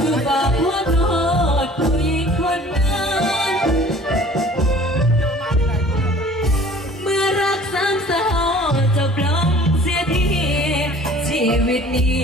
คือบอกขอโทผู้หญิงคนนั้น เมื่อรักสามเศร้าจบลงเสียทีชีวิตนี้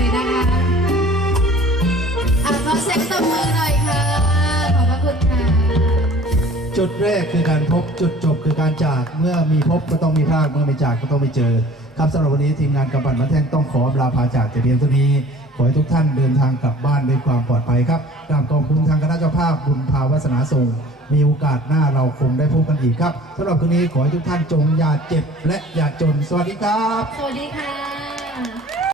เลยนะคะอะขอเซ็ตตบมือหน่อยค่ะ ขอบพระคุณค่ะจุดแรกคือการพบจุดจบคือการจากเมื่อมีพบก็ต้องมีพรากเมื่อไม่จากก็ต้องไม่เจอ ครับสำหรับวันนี้ทีมงานกำปั่นมาแท่งต้องขอลาพาจากแต่เพียงเท่านี้ ขอให้ทุกท่านเดินทางกลับบ้านด้วยความปลอดภัยครับกราบขอบคุณทางคณะเจ้าภาพบุญภาวาสนาส่งมีโอกาสหน้าเราคงได้พบกันอีกครับสำหรับคืนนี้ขอให้ทุกท่านจงอย่าเจ็บและอย่าจน สวัสดีครับ สวัสดีค่ะ